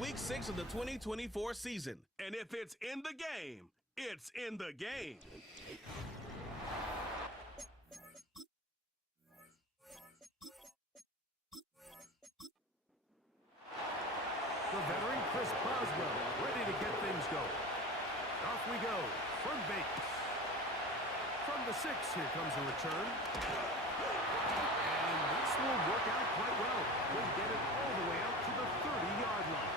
Week 6 of the 2024 season. And if it's in the game, it's in the game. The veteran Chris Boswell ready to get things going. Off we go from base. From the 6, here comes a return. And this will work out quite well. We'll get it all the way out to the 30-yard line.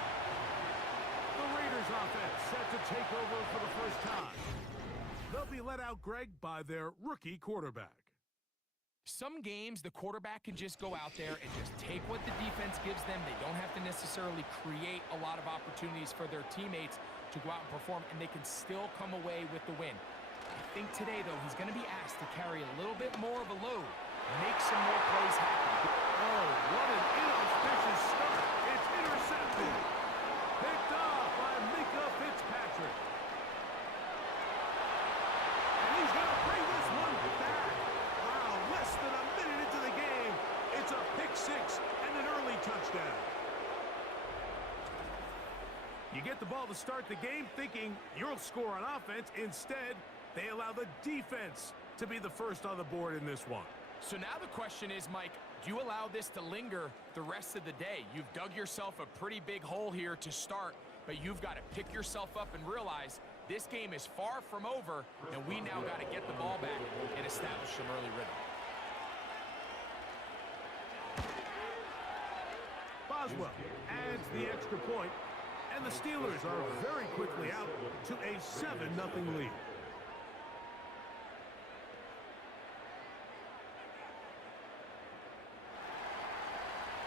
The Raiders offense set to take over for the first time. They'll be let out, Greg, by their rookie quarterback. Some games, the quarterback can just go out there and just take what the defense gives them. They don't have to necessarily create a lot of opportunities for their teammates to go out and perform, and they can still come away with the win. I think today, though, he's going to be asked to carry a little bit more of a load, make some more plays happen. Oh, what an inauspicious start. It's intercepted. Picked off by Mika Fitzpatrick. And he's going to bring this one back. Wow, less than a minute into the game. It's a pick 6 and an early touchdown. You get the ball to start the game thinking you'll score on offense. Instead, they allow the defense to be the first on the board in this one. So now the question is, Mike, do you allow this to linger the rest of the day? You've dug yourself a pretty big hole here to start, but you've got to pick yourself up and realize this game is far from over, and we now got to get the ball back and establish some early rhythm. Boswell adds the extra point, and the Steelers are very quickly out to a 7-0 lead.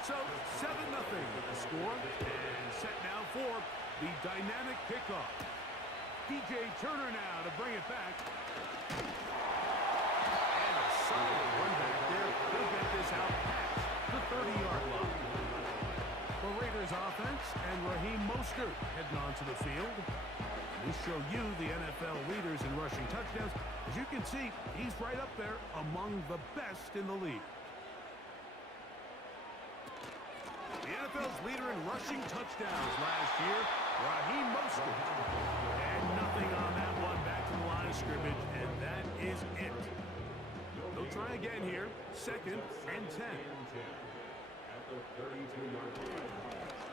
So, 7-0 the score, and set now for the dynamic kickoff. DJ Turner now to bring it back. And a solid run back there. He'll get this out past the 30-yard line. The Raiders offense and Raheem Mostert heading onto the field. We show you the NFL leaders in rushing touchdowns. As you can see, he's right up there among the best in the league. The NFL's leader in rushing touchdowns last year, Raheem Mostert. And nothing on that one, back to the line of scrimmage, and that is it. They'll try again here, 2nd and 10.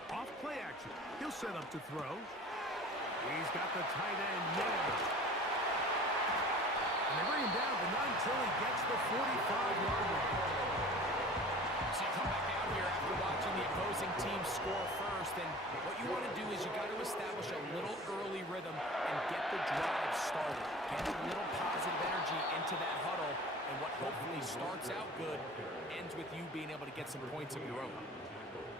Off play action. He'll set up to throw. He's got the tight end nailed. And they bring him down, but not until he gets the 45-yard line. So you come back out here after watching the opposing team score first, and what you want to do is you got to establish a little early rhythm and get the drive started. Get a little positive energy into that huddle, and what hopefully starts out good ends with you being able to get some points of your own.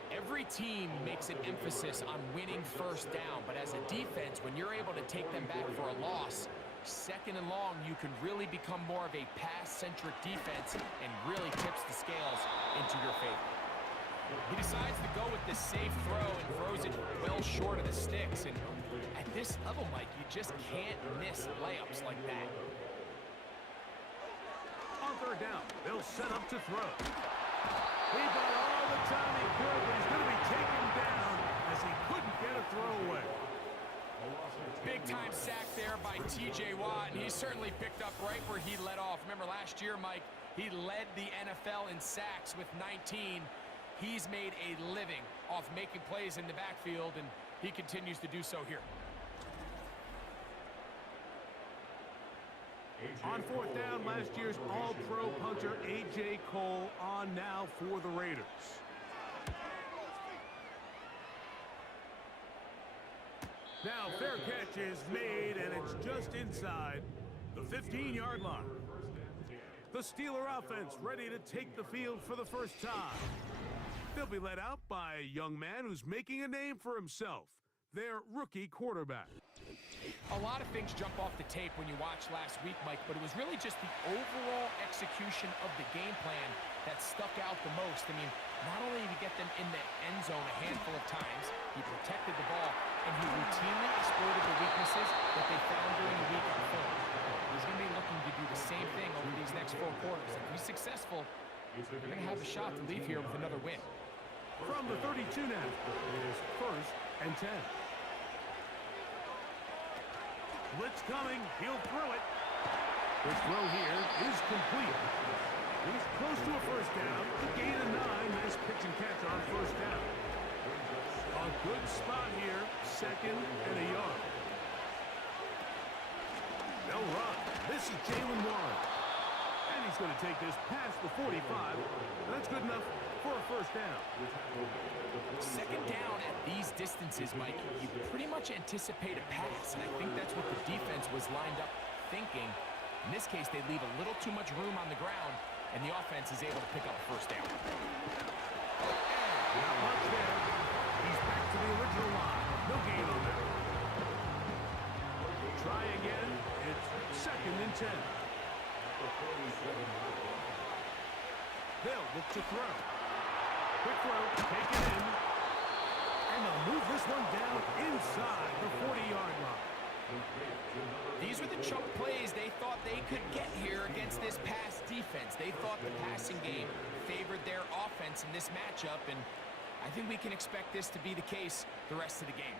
Every team makes an emphasis on winning first down, but as a defense, when you're able to take them back for a loss, 2nd and long, you can really become more of a pass-centric defense and really tips the scales into your favor. He decides to go with the safe throw and throws it well short of the sticks. And at this level, Mike, you just can't miss layups like that. On 3rd down, they'll set up to throw. He got all the time he could, but he's going to be taken down as he couldn't get a throw away. Big-time sack there by T.J. Watt, and he certainly picked up right where he led off. Remember last year, Mike, he led the NFL in sacks with 19. He's made a living off making plays in the backfield, and he continues to do so here. On 4th down, last year's all-pro punter A.J. Cole on now for the Raiders. Now, fair catch is made, and it's just inside the 15-yard line. The Steeler offense ready to take the field for the first time. They'll be led out by a young man who's making a name for himself, their rookie quarterback. A lot of things jump off the tape when you watched last week, Mike, but it was really just the overall execution of the game plan that stuck out the most. I mean, not only did he get them in the end zone a handful of times, he protected the ball, and he routinely exploited the weaknesses that they found during the week on film. He's going to be looking to do the same thing over these next 4 quarters. If he's successful, they're going to have a shot to leave here with another win. From the 32 now is 1st and 10. Blitz coming. He'll throw it. The throw here is complete. He's close to a first down. The gain of 9. Nice pitch and catch on first down. A good spot here. Second and a yard. They'll run. This is Jalen Warren. And he's going to take this past the 45. That's good enough for a first down. Second down at these distances, Mike, you pretty much anticipate a pass, and I think that's what the defense was lined up thinking. In this case, they leave a little too much room on the ground, and the offense is able to pick up a first down. Not much there. He's back to the original line. No gain on that. Try again. It's second and 10. They'll look to throw. Quick throw, take it in. And they'll move this one down inside the 40-yard line. These were the chunk plays they thought they could get here against this pass defense. They thought the passing game favored their offense in this matchup, and I think we can expect this to be the case the rest of the game.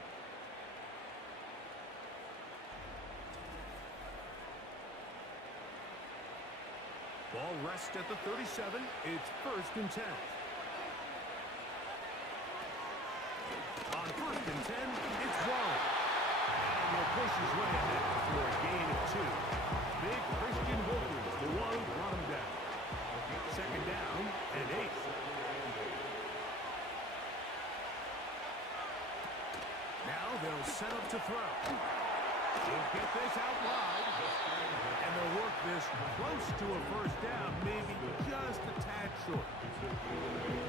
Ball rests at the 37. It's first and 10. On first and 10, it's Warren. And he'll push his way ahead for a gain of 2. Big Christian Wilkins, the one who brought him down. Second down and 8. Now they'll set up to throw. He'll get this out wide. And they'll work this close to a first down, maybe just a tad short.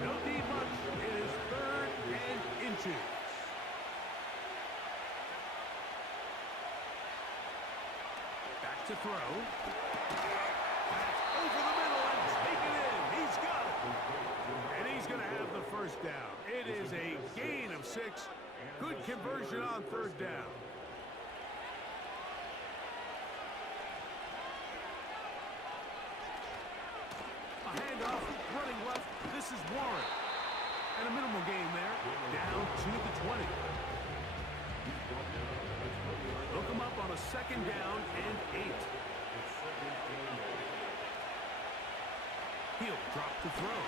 Don't need much. It is third and inches. Back to throw. That's over the middle and taken in. He's got it. And he's going to have the first down. It is a gain of 6. Good conversion on third down. A handoff, running left. This is Warren. And a minimal gain there. Down to the 20. Look him up on a second down and 8. He'll drop to throw.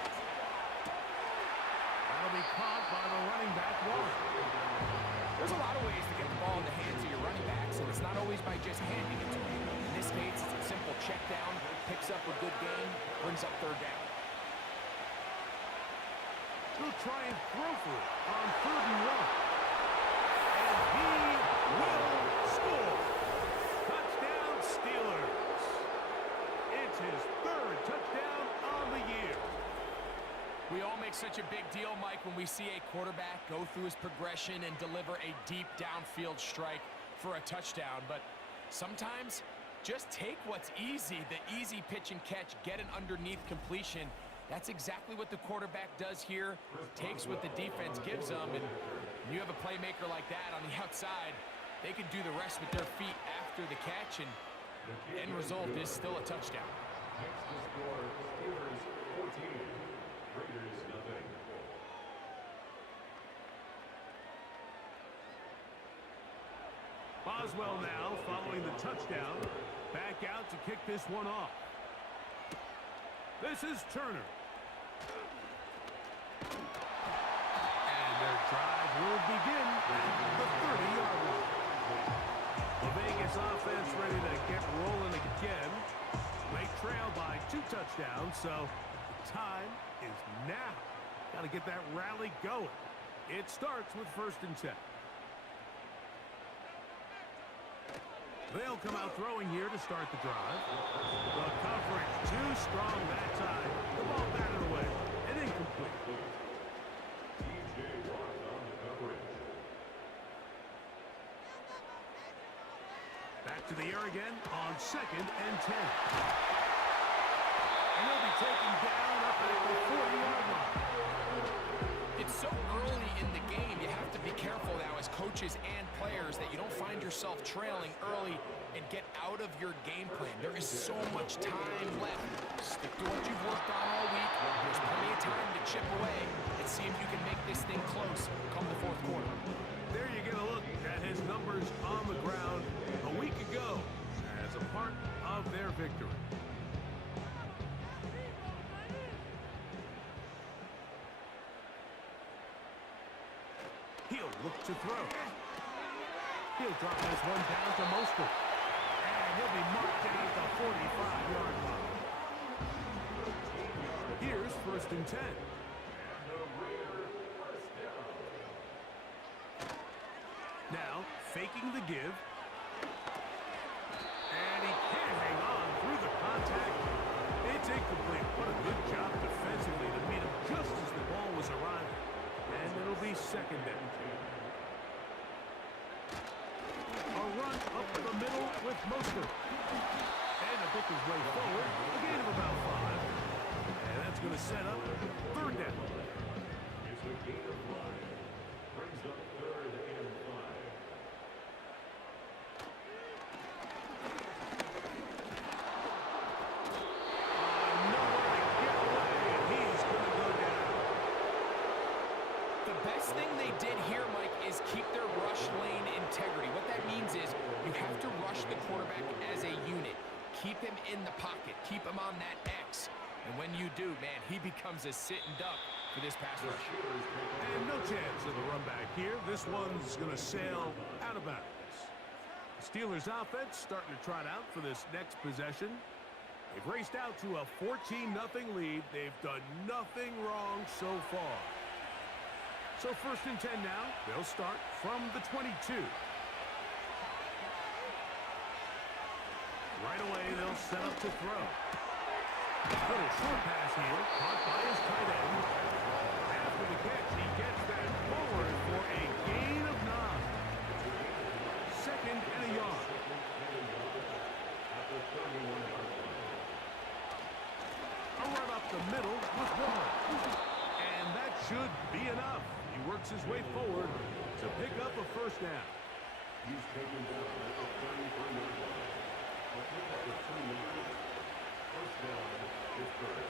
That'll be caught by the running back, Warren. There's a lot of ways to get the ball in the hands of your running backs, and it's not always by just handing it to them. In this case, it's a simple check down, picks up a good gain, brings up third down. He'll try and throw for it on third and 1. And he will score. Touchdown, Steelers. It's his third touchdown on the year. We all make such a big deal, Mike, when we see a quarterback go through his progression and deliver a deep downfield strike for a touchdown. But sometimes, just take what's easy, the easy pitch and catch, get an underneath completion. That's exactly what the quarterback does here. Takes what the defense gives them, and when you have a playmaker like that on the outside, they can do the rest with their feet after the catch, and the end result is still a touchdown. Next to score, Steelers 14, Raiders nothing. Boswell now following the touchdown. Back out to kick this one off. This is Turner. And their drive will begin at the 30-yard line. The Vegas offense ready to get rolling again. They trail by 2 touchdowns, so the time is now. Got to get that rally going. It starts with first and 10. They'll come out throwing here to start the drive. The coverage too strong that time. The ball batted away and incomplete. TJ Watt on the coverage. Back to the air again on second and 10. And they'll be taken down up at the 40-yard line. It's so early in the game, you have to be careful now as coaches and players that you don't find yourself trailing early and get out of your game plan. There is so much time left. Stick to what you've worked on all week. There's plenty of time to chip away and see if you can make this thing close come the fourth quarter. They're look to throw. He'll drop this one down to Mostert. And he'll be marked down at the 45-yard line. Here's 1st and 10. Now, faking the give. And he can't hang on through the contact. It's incomplete. What a good job defensively to meet him just as the ball was arriving. And it'll be 2nd down. A run up the middle with Mostert. And to pick his way forward, a gain of about 5. And that's going to set up 3rd down. It's a gain of 5. Brings up 3rd and 5. Best thing they did here, Mike, is keep their rush lane integrity. What that means is you have to rush the quarterback as a unit. Keep him in the pocket. Keep him on that X. And when you do, man, he becomes a sitting duck for this pass rush. And no chance of a run back here. This one's going to sail out of bounds. The Steelers offense starting to trot out for this next possession. They've raced out to a 14-0 lead. They've done nothing wrong so far. So 1st and 10 now. They'll start from the 22. Right away, they'll set up to throw. Little short pass here, caught by his tight end. After the catch, he gets that forward for a gain of 9. 2nd and a yard. A run up the middle with 1. And that should be enough. He works his way forward to pick up a 1st down. He's taken down at the 33-yard line. A pickup of 2 yards. 1st down is 3rd.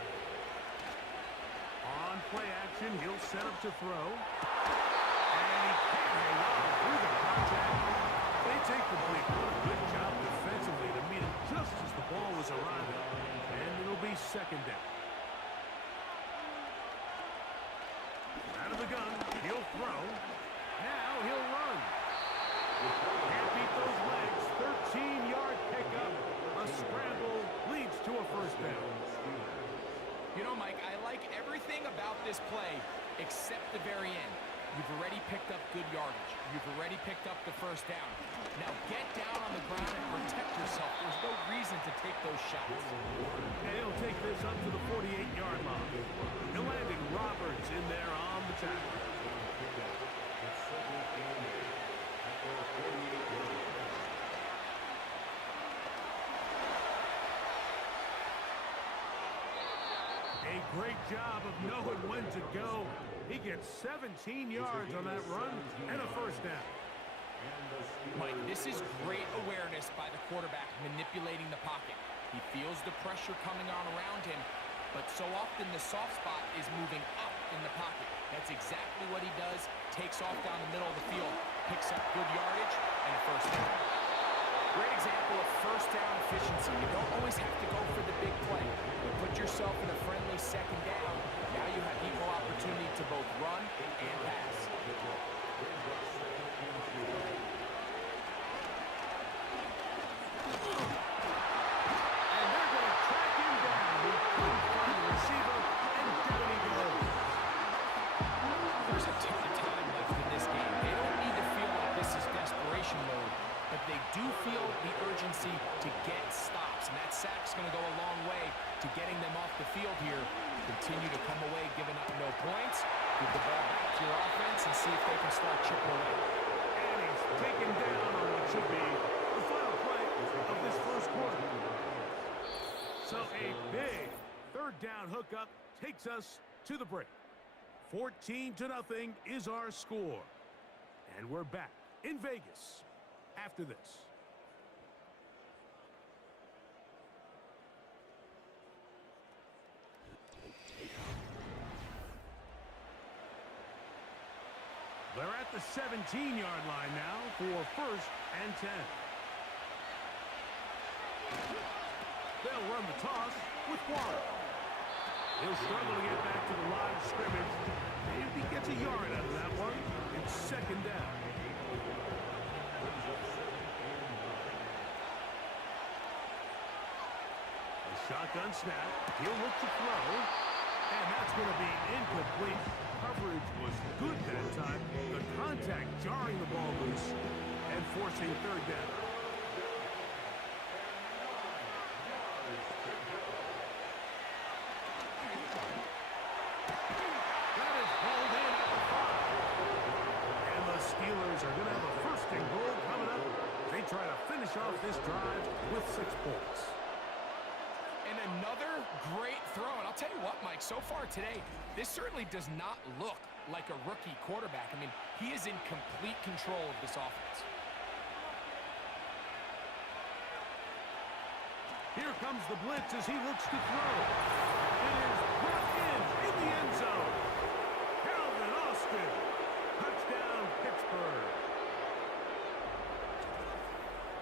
On play action, he'll set up to throw. And he can't hang on through the contact. It's incomplete. What a good job defensively to meet him just as the ball was arriving. And it'll be 2nd down. Out of the gun, he'll throw. Now he'll run. Can't beat those legs. 13-yard pickup. A scramble leads to a 1st down. You know, Mike, I like everything about this play except the very end. You've already picked up good yardage. You've already picked up the 1st down. Now get down on the ground and protect yourself. There's no reason to take those shots. And he'll take this up to the 48-yard line. He'll land in Roberts in there on the tackle. A great job of knowing when to go. He gets 17 yards on that run and a 1st down. Mike, this is great awareness by the quarterback manipulating the pocket. He feels the pressure coming on around him, but so often the soft spot is moving up in the pocket. That's exactly what he does. Takes off down the middle of the field, picks up good yardage, and a 1st down. Great example of 1st down efficiency. You don't always have to go for the big play. You put yourself in a friendly 2nd down. Now you have equal opportunity to both run and pass. And they're going to track him down. He couldn't find the receiver, and down he goes. There's a ton of time left in this game. They don't need to feel like this is desperation mode, but they do feel the urgency to get stops, and that sack's going to go a long way to getting them off the field here. Continue to come away giving up no points. Give the ball back to your offense and see if they can start chipping away. And he's taken down on what should be the final play of this 1st quarter. So a big 3rd down hookup takes us to the break. 14-0 is our score. And we're back in Vegas after this. They're at the 17-yard line now for 1st and 10. They'll run the toss with Warren. He'll struggle to get back to the line of scrimmage, and he gets a yard out of that one. It's 2nd down. Shotgun snap. He'll look to throw. And that's going to be incomplete. Coverage was good that time. The contact jarring the ball loose and forcing third down. That is hauled in at the 5. And the Steelers are going to have a first and goal coming up. They try to finish off this drive with 6 points. And another great throw. And I'll tell you what, Mike, so far today, this certainly does not look like a rookie quarterback. I mean, he is in complete control of this offense. Here comes the blitz as he looks to throw. It is brought in the end zone. Calvin Austin. Touchdown, Pittsburgh.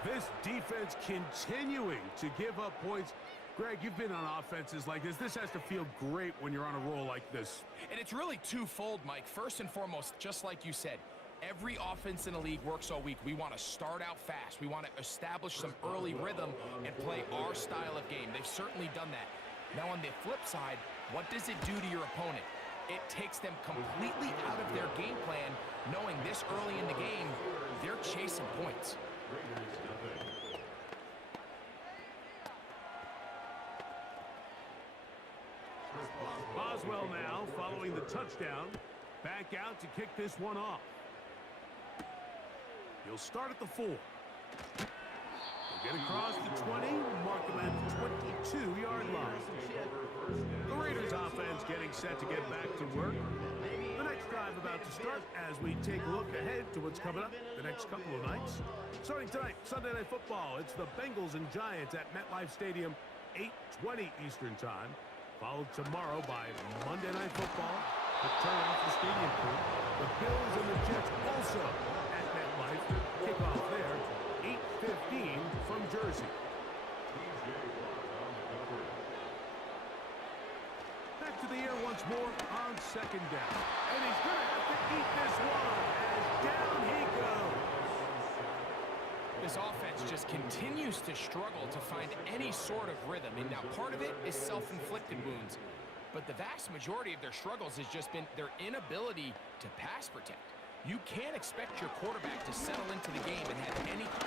This defense continuing to give up points. Greg, you've been on offenses like this. This has to feel great when you're on a roll like this. And it's really twofold, Mike. First and foremost, just like you said, every offense in the league works all week. We want to start out fast. We want to establish some early rhythm and play our style of game. They've certainly done that. Now, on the flip side, what does it do to your opponent? It takes them completely out of their game plan, knowing this early in the game, they're chasing points. Boswell now following the touchdown. Back out to kick this one off. He'll start at the 4. He'll get across the 20, mark him at the 22-yard line. The Raiders offense getting set to get back to work. The next drive about to start as we take a look ahead to what's coming up the next couple of nights. Starting tonight, Sunday Night Football. It's the Bengals and Giants at MetLife Stadium, 8:20 Eastern Time. Followed tomorrow by Monday Night Football to turn off the stadium crew. The Bills and the Jets also at MetLife. Kickoff there, 8:15 from Jersey. Back to the air once more on second down. And he's going to have to eat this one as down he goes. This offense just continues to struggle to find any sort of rhythm. And now part of it is self-inflicted wounds. But the vast majority of their struggles has just been their inability to pass protect. You can't expect your quarterback to settle into the game and have any... One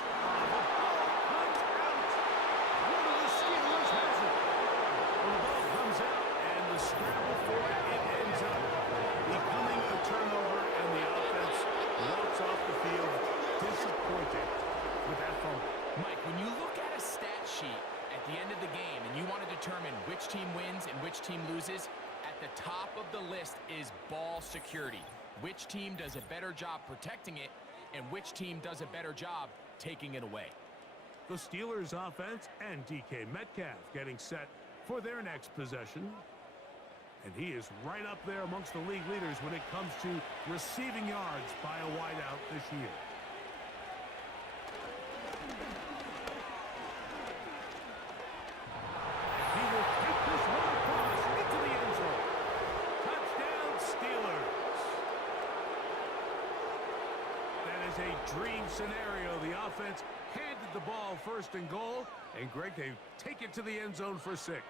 of the Steelers has it. When the ball comes out and the scramble for it ends up becoming a turnover, and the offense walks off the field disappointed with that fumble. Mike, when you look at a stat sheet at the end of the game and you want to determine which team wins and which team loses, at the top of the list is ball security. Which team does a better job protecting it, and which team does a better job taking it away. The Steelers offense and DK Metcalf getting set for their next possession. And he is right up there amongst the league leaders when it comes to receiving yards by a wideout this year. He will take this one across into the end zone. Touchdown, Steelers. That is a dream scenario. The offense handed the ball first and goal, and Greg, they take it to the end zone for 6.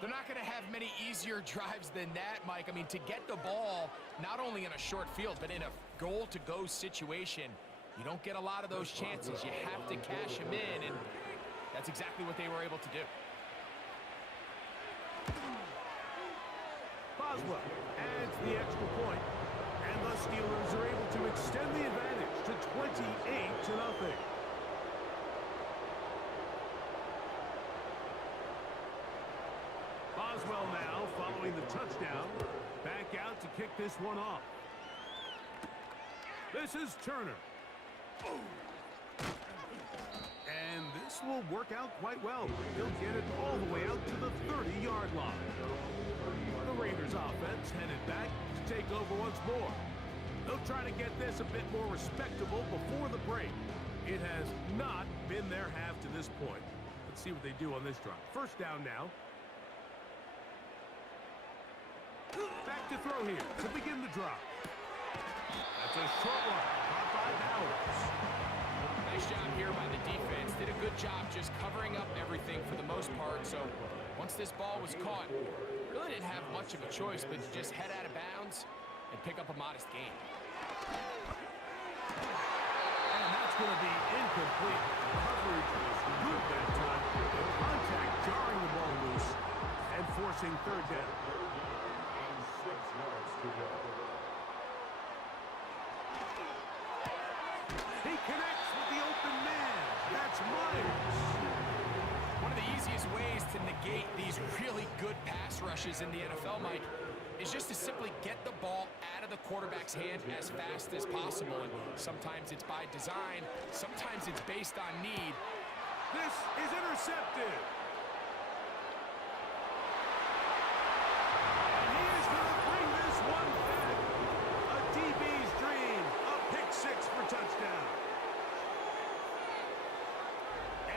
They're not going to have many easier drives than that, Mike. I mean, to get the ball, not only in a short field, but in a goal-to-go situation, you don't get a lot of those chances. You have to cash them in, and that's exactly what they were able to do. Boswell adds the extra point, and the Steelers are able to extend the advantage to 28-0. Boswell now following the touchdown. Back out to kick this one off. This is Turner. And this will work out quite well. He'll get it all the way out to the 30-yard line. The Raiders offense headed back to take over once more. They'll try to get this a bit more respectable before the break. It has not been their half to this point. Let's see what they do on this drive. First down now. Back to throw here to begin the drive. That's a short one. Caught by Bowers. Nice Nice job here by the defense. Did a good job just covering up everything for the most part. So once this ball was caught, really didn't have much of a choice but to just head out of bounds and pick up a modest gain. And that's going to be incomplete. Coverage was good that time. The contact jarring the ball loose and forcing third down. And 6 yards to go. He connects with the open man. That's Myers. One of the easiest ways to negate these really good pass rushes in the NFL, Mike, is just to simply get the ball out of the quarterback's hand as fast as possible. And sometimes it's by design, sometimes it's based on need. This is intercepted. And he is going to bring this one back. A DB's dream. A pick 6 for touchdown.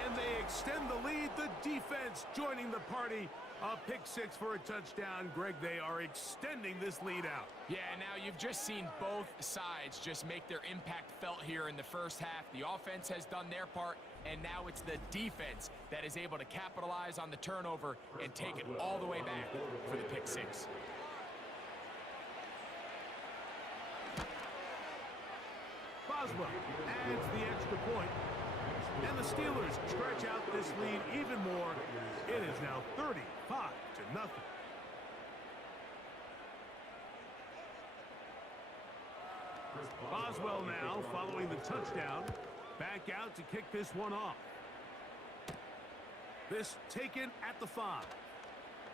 And they extend the lead. The defense joining the party. A pick 6 for a touchdown. Greg, they are extending this lead out. Yeah, now you've just seen both sides just make their impact felt here in the first half. The offense has done their part, and now it's the defense that is able to capitalize on the turnover and take it all the way back for the pick 6. Boswell adds the extra point. And the Steelers stretch out this lead even more. It is now 35-0. Boswell now following the touchdown. Back out to kick this one off. This taken at the 5.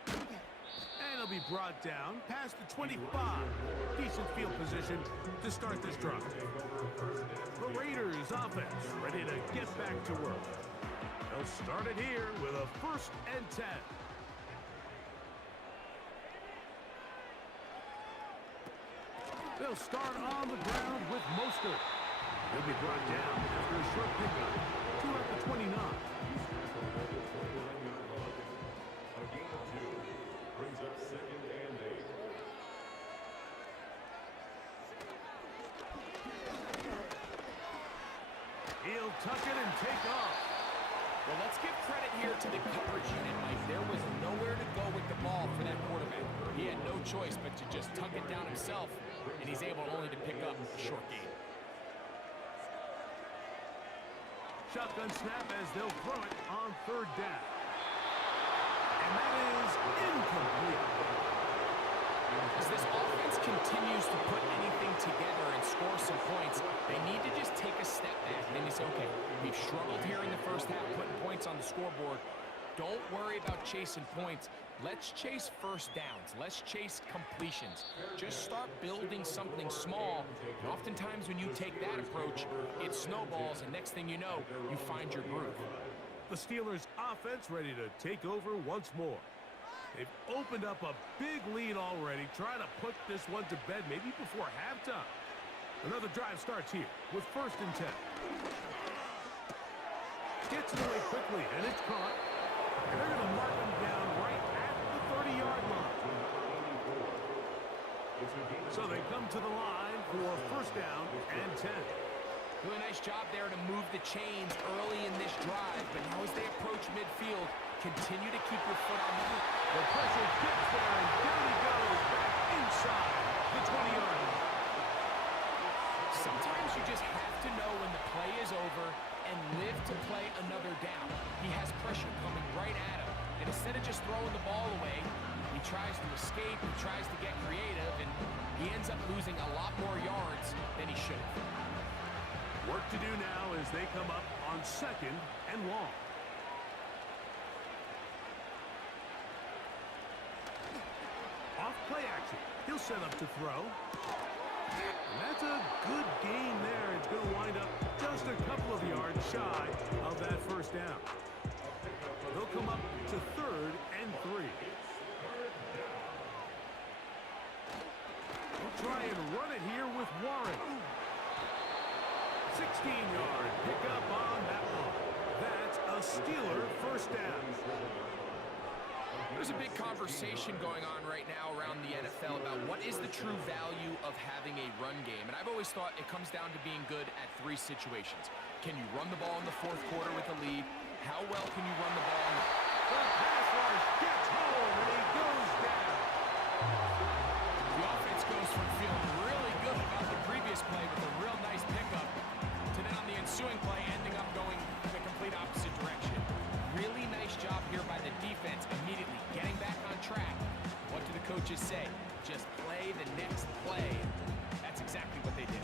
And it'll be brought down past the 25. Decent field position to start this drive. The Raiders offense ready to get back to work. They'll start it here with a 1st and 10. They'll start on the ground with Mostert. He'll be brought down after a short pickup. 2 at the 29. A gain of 2 brings up 2nd and 8. He'll tuck it and take off. Well, let's give credit here to the coverage unit, Mike. There was nowhere to go with the ball for that quarterback. He had no choice but to just tuck it down himself, and he's able only to pick up a short gain. Shotgun snap as they'll throw it on 3rd down. And that is incomplete. As this offense continues to put anything together and score some points, they need to just take a step back. Then you say, okay, we've struggled here in the first half, putting points on the scoreboard. Don't worry about chasing points. Let's chase first downs. Let's chase completions. Just start building something small. And oftentimes when you take that approach, it snowballs, and next thing you know, you find your groove. The Steelers offense ready to take over once more. They've opened up a big lead already. Try to put this one to bed maybe before halftime. Another drive starts here with 1st and 10. Gets it away quickly, and it's caught. And they're going to mark him down right at the 30-yard line. So they come to the line for 1st down and 10. Really nice job there to move the chains early in this drive, but now as they approach midfield, continue to keep your foot on the line. The pressure gets there, and down he goes back inside the 20-yard line. Sometimes you just have to know when the play is over and live to play another down. He has pressure coming right at him, and instead of just throwing the ball away, he tries to escape, he tries to get creative, and he ends up losing a lot more yards than he should have. Work to do now as they come up on 2nd and long. Off play action. He'll set up to throw. And that's a good gain there. It's going to wind up just a couple of yards shy of that 1st down. They'll come up to 3rd and 3. We'll try and run it here with Warren. 16-yard pickup on that one. That's a Steeler 1st down. There's a big conversation going on right now around the NFL about what is the true value of having a run game. And I've always thought it comes down to being good at three situations. Can you run the ball in the fourth quarter with a lead? How well can you run the ball? The pass rush gets home, and he goes down. The offense goes from feeling really good about the previous play with a real nice pickup to then on the ensuing play ending up going the complete opposite direction. Really nice job here by the defense, immediately getting back on track. What do the coaches say? Just play the next play. That's exactly what they did.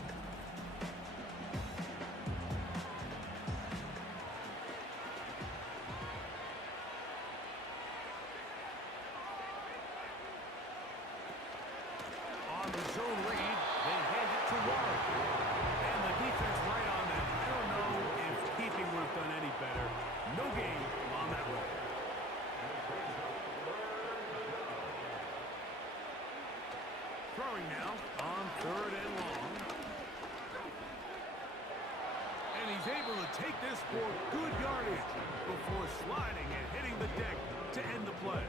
On the zone read, they hand it to Warren. And the defense right on that. I don't know if keeping would have done any better. No gain on that one. Throwing now on 3rd and long. And he's able to take this for good yardage before sliding and hitting the deck to end the play.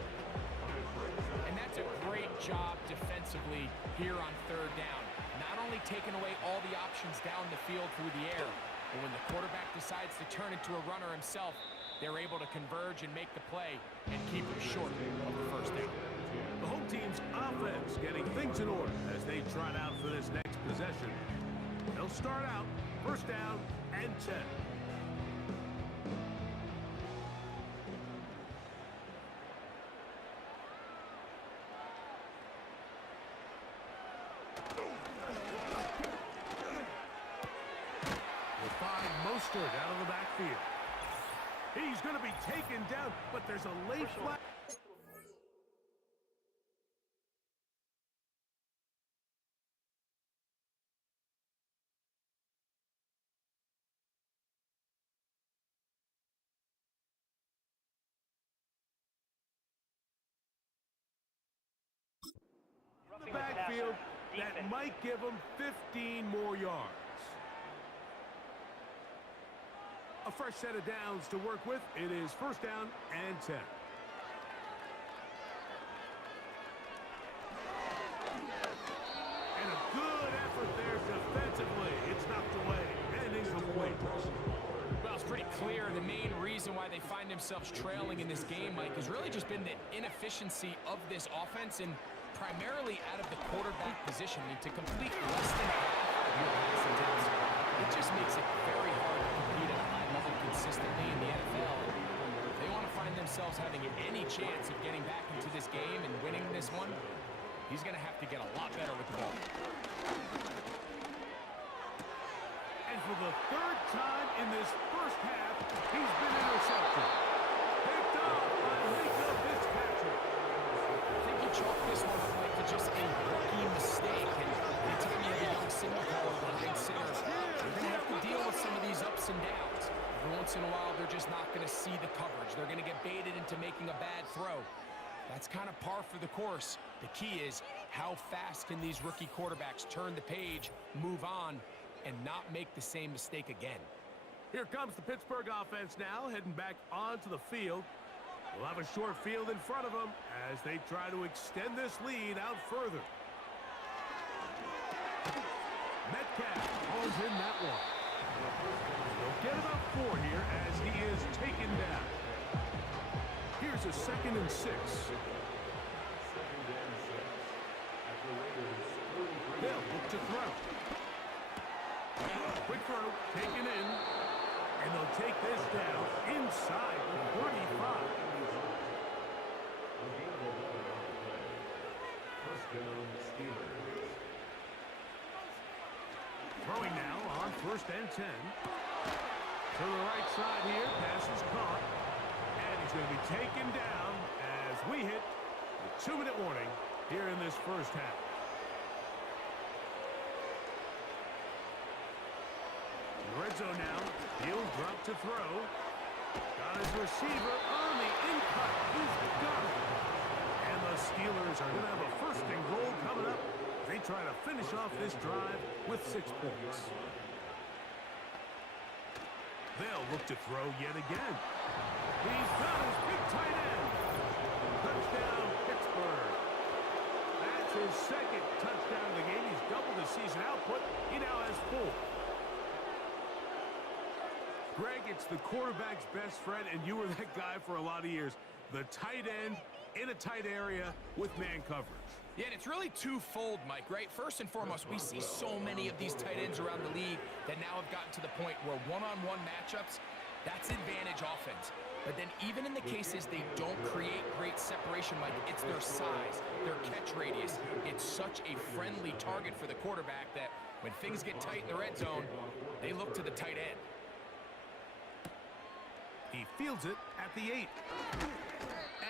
And that's a great job defensively here on 3rd down. Not only taking away all the options down the field through the air, but when the quarterback decides to turn into a runner himself, they're able to converge and make the play and keep him short of the 1st down. The home team's offense getting things in order as they trot out for this next possession. They'll start out 1st down and 10. We'll find Mostert out of the backfield. He's going to be taken down, but there's a late flag. The backfield that might give him 15 more yards. A fresh set of downs to work with. It is 1st down and 10. And a good effort there defensively. It's knocked away and incomplete. Well, it's pretty clear the main reason why they find themselves trailing in this game, Mike, has really just been the inefficiency of this offense and primarily out of the quarterback position. I mean, to complete less than half of your pass attempts, it just makes it very hard to compete at a high level consistently in the NFL. If they want to find themselves having any chance of getting back into this game and winning this one, he's going to have to get a lot better with the ball. And for the 3rd time in this 1st half, he's been intercepted. Picked off by Mika Fitzpatrick. I think you chalk this one up like to just a rookie mistake. And anytime you have a young signal caller behind center, you're going to have to deal with some of these ups and downs. Every once in a while, they're just not going to see the coverage. They're going to get baited into making a bad throw. That's kind of par for the course. The key is how fast can these rookie quarterbacks turn the page, move on, and not make the same mistake again. Here comes the Pittsburgh offense now, heading back onto the field. We'll have a short field in front of them as they try to extend this lead out further. Metcalf pulls in that one. They'll get about 4 here as he is taken down. Here's a 2nd and 6. They'll look to throw. Quick throw, taken in. And they'll take this down inside the 35. Throwing now on 1st and 10. To the right side here, pass is caught. And he's going to be taken down as we hit the 2-minute warning here in this 1st half. Red zone now. He'll drop to throw. Got his receiver on the in-cut. He's got it. And the Steelers are going to have a 1st and goal coming up. They try to finish off this drive with 6 points. They'll look to throw yet again. He's got his big tight end. The Touchdown, Pittsburgh. That's his second touchdown of the game. He's doubled his season output. He now has 4. Greg, it's the quarterback's best friend, and you were that guy for a lot of years. The tight end in a tight area with man coverage. Yeah, and it's really twofold, Mike, right? First and foremost, we see so many of these tight ends around the league that now have gotten to the point where one-on-one matchups, that's advantage offense. But then even in the cases they don't create great separation, Mike, it's their size, their catch radius. It's such a friendly target for the quarterback that when things get tight in the red zone, they look to the tight end. He fields it at the 8.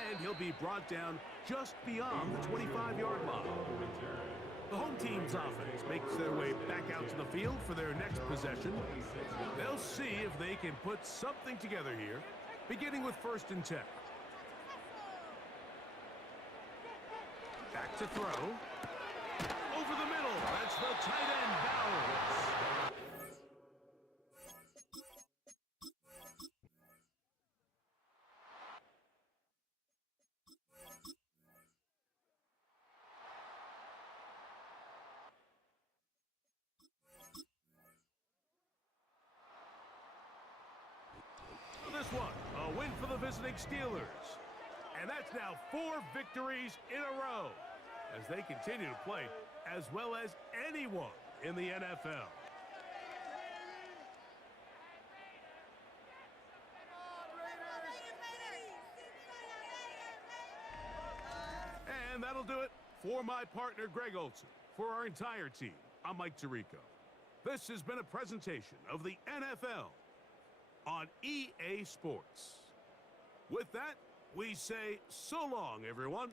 And he'll be brought down just beyond the 25-yard line. The home team's offense makes their way back out to the field for their next possession. They'll see if they can put something together here, beginning with 1st and 10. Back to throw. Over the middle. That's the tight end, Bowers. This one, a win for the visiting Steelers. And that's now 4 victories in a row as they continue to play as well as anyone in the NFL. And that'll do it for my partner, Greg Olson. For our entire team, I'm Mike Tirico. This has been a presentation of the NFL on EA Sports. With that, we say so long, everyone.